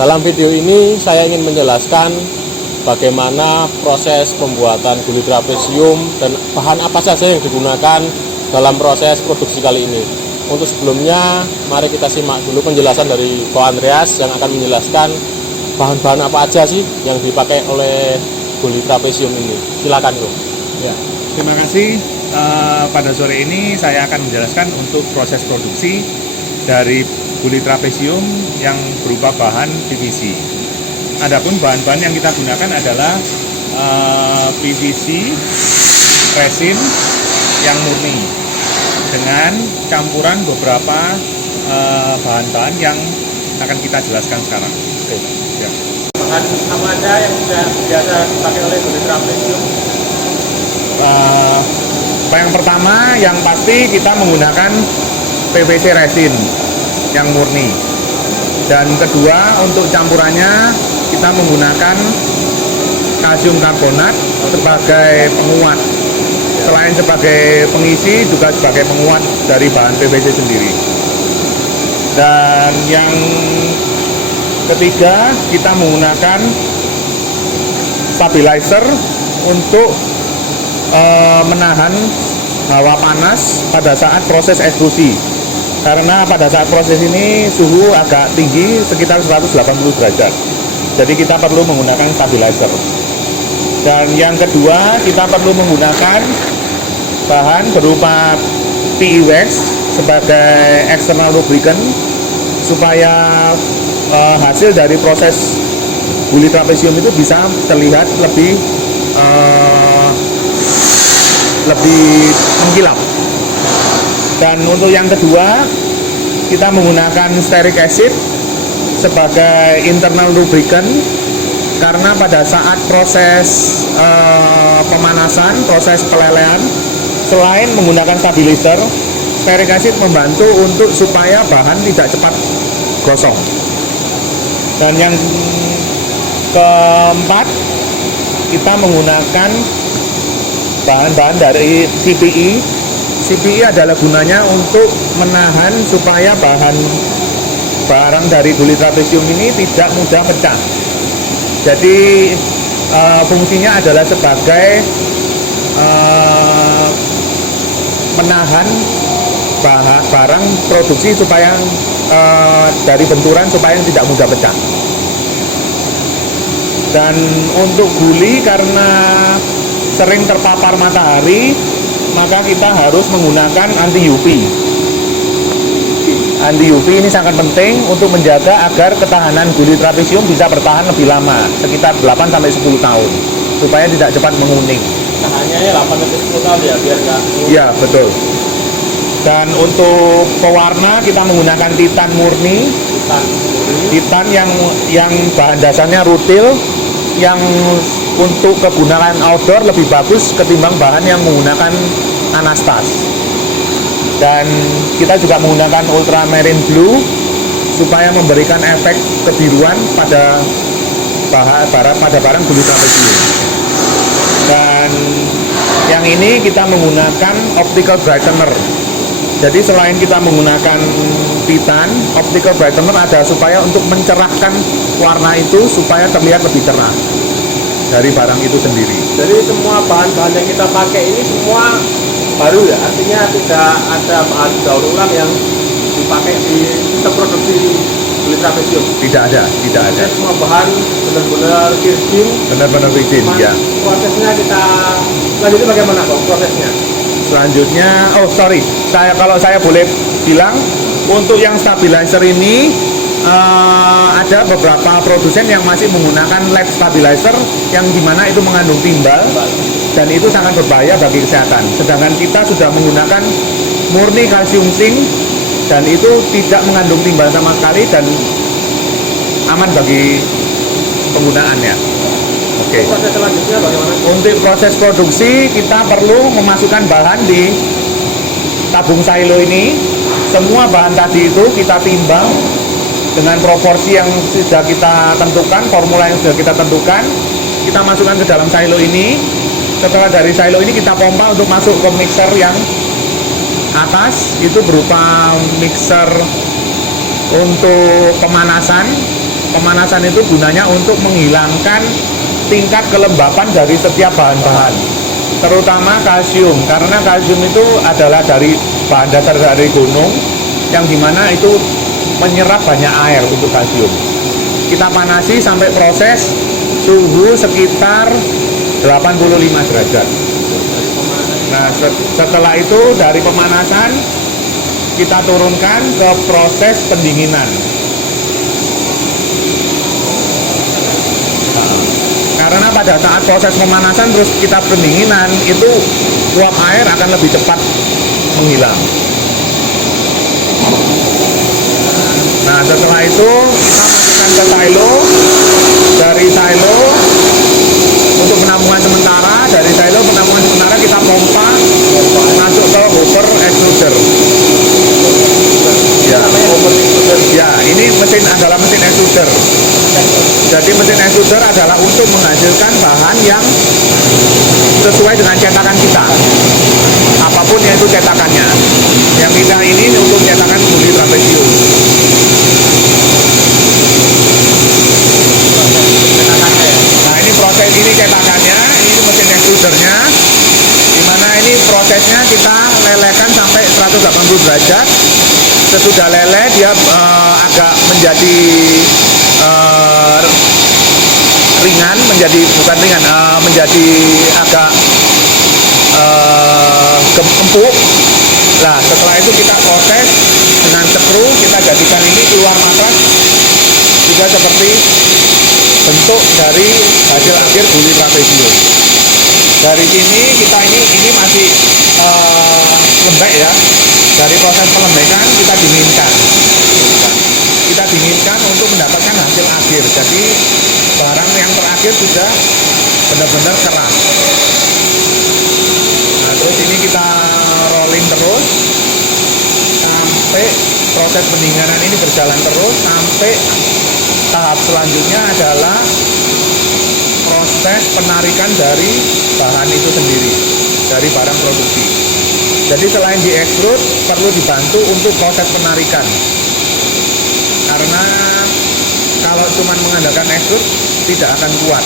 Dalam video ini saya ingin menjelaskan bagaimana proses pembuatan gulit trapesium dan bahan apa saja yang digunakan dalam proses produksi kali ini. Untuk sebelumnya, mari kita simak dulu penjelasan dari Ko Andreas yang akan menjelaskan bahan-bahan apa aja sih yang dipakai oleh gulit trapesium ini. Silakan, Ko. Ya, terima kasih. Pada sore ini saya akan menjelaskan untuk proses produksi dari gulit trapesium yang berupa bahan PVC. Adapun bahan-bahan yang kita gunakan adalah PVC resin yang murni dengan campuran beberapa bahan-bahan yang akan kita jelaskan sekarang. Oke. Ya. Bahan apa aja yang biasa dipakai oleh gulit trapesium? Yang pertama, yang pasti kita menggunakan PVC resin yang murni. Dan kedua, untuk campurannya kita menggunakan kalsium karbonat sebagai penguat. Selain sebagai pengisi, juga sebagai penguat dari bahan PVC sendiri. Dan yang ketiga, kita menggunakan stabilizer untuk menahan hawa panas pada saat proses ekstrusi. Karena pada saat proses ini suhu agak tinggi, sekitar 180 derajat. Jadi kita perlu menggunakan stabilizer. Dan yang kedua, kita perlu menggunakan bahan berupa PE wax sebagai external lubricant supaya hasil dari proses gulit trapesium itu bisa terlihat lebih mengkilap. Dan untuk yang kedua, kita menggunakan stearic acid sebagai internal lubricant karena pada saat proses pemanasan, proses pelelehan, selain menggunakan stabilizer, stearic acid membantu untuk supaya bahan tidak cepat gosong. Dan yang keempat, kita menggunakan bahan-bahan dari CPE. CPE adalah gunanya untuk menahan supaya barang dari gulit trapesium ini tidak mudah pecah. Jadi fungsinya adalah sebagai menahan barang produksi supaya dari benturan supaya tidak mudah pecah. Dan untuk guli, karena sering terpapar matahari, maka kita harus menggunakan anti UV. Anti UV ini sangat penting untuk menjaga agar ketahanan gulit trapesium bisa bertahan lebih lama, sekitar 8-10 tahun, supaya tidak cepat menguning. Tahannya 8-10 tahun ya, biar nggak. Ya, betul. Dan untuk pewarna kita menggunakan titan murni. Titan yang bahan dasarnya rutil, yang untuk kegunaan outdoor lebih bagus ketimbang bahan yang menggunakan anastas. Dan kita juga menggunakan ultramarine blue supaya memberikan efek kebiruan pada barang gulit trapesium. Dan yang ini kita menggunakan optical brightener. Jadi selain kita menggunakan titan, optical brightener ada supaya untuk mencerahkan warna itu supaya terlihat lebih cerah dari barang itu sendiri. Jadi semua bahan-bahan yang kita pakai ini semua baru ya, artinya tidak ada bahan daur ulang yang dipakai di sistem produksi gulit trapesium. Tidak ada. Semua bahan benar-benar virgin. Benar-benar virgin, ya. Prosesnya kita lanjutnya bagaimana kok prosesnya? Selanjutnya, kalau saya boleh bilang, untuk yang stabilizer ini ada beberapa produsen yang masih menggunakan LED stabilizer yang dimana itu mengandung timbal dan itu sangat berbahaya bagi kesehatan. Sedangkan kita sudah menggunakan murni kalsium zinc dan itu tidak mengandung timbal sama sekali dan aman bagi penggunaannya. Oke. Proses selanjutnya bagaimana? Untuk proses produksi kita perlu memasukkan bahan di tabung silo ini. Semua bahan tadi itu kita timbang dengan proporsi yang sudah kita tentukan, formula yang sudah kita tentukan. Kita masukkan ke dalam silo ini. Setelah dari silo ini kita pompa untuk masuk ke mixer yang atas, itu berupa mixer untuk pemanasan pemanasan itu gunanya untuk menghilangkan tingkat kelembapan dari setiap bahan-bahan, terutama kalsium, karena kalsium itu adalah dari bahan dasar dari gunung yang dimana itu menyerap banyak air untuk kalsium. Kita panasi sampai proses suhu sekitar 85 derajat. Nah, setelah itu dari pemanasan kita turunkan ke proses pendinginan. Karena pada saat proses pemanasan terus kita pendinginan, itu uap air akan lebih cepat menghilang. Nah, setelah itu kita masukkan ke silo. Dari silo untuk penampungan sementara, dari silo penampungan sementara kita pompa masuk ke hopper extruder. Ya, ini mesin adalah mesin extruder. Jadi mesin extruder adalah untuk menghasilkan bahan yang sesuai dengan cetakan kita. Apapun yang itu cetakannya. Yang kita ini untuk cetakan guli trapesium. Nah, ini proses ini cetakannya, ini mesin extrudernya. Dimana ini prosesnya kita lelehkan sampai 180 derajat. Sesudah leleh dia agak menjadi ringan, bukan ringan, menjadi agak empuk. Nah, setelah itu kita proses dengan skru, kita jadikan ini keluar matras juga seperti bentuk dari hasil akhir guli trapesium. Dari sini kita ini masih lembek ya. Dari proses pelembekan kita dinginkan. Kita dinginkan untuk mendapatkan hasil akhir. Jadi barang yang terakhir sudah benar-benar keras. Nah, terus ini kita rolling terus sampai proses pendinginan ini berjalan terus sampai tahap selanjutnya adalah proses penarikan dari bahan itu sendiri, dari barang produksi. Jadi selain diekstrud, perlu dibantu untuk proses penarikan. Karena kalau cuma mengandalkan ekstrud, tidak akan kuat.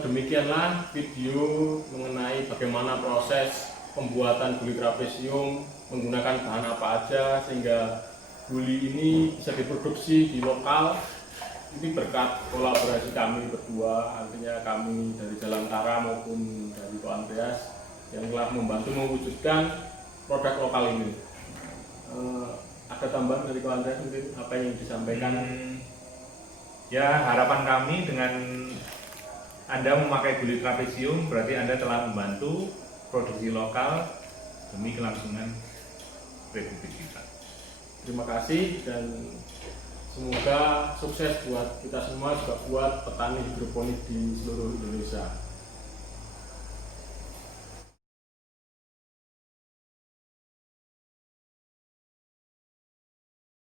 Demikianlah video mengenai bagaimana proses pembuatan guli trapesium menggunakan bahan apa aja sehingga guli ini bisa diproduksi di lokal. Ini berkat kolaborasi kami berdua, artinya kami dari Jalantara maupun dari Pak Andreas yang telah membantu mewujudkan produk lokal ini. Ada tambahan dari Pak Andreas mungkin apa yang disampaikan? Ya, harapan kami dengan Anda memakai guli trapesium berarti Anda telah membantu produksi lokal demi kelangsungan Republik kita. Terima kasih dan semoga sukses buat kita semua, juga buat petani hidroponik di seluruh Indonesia.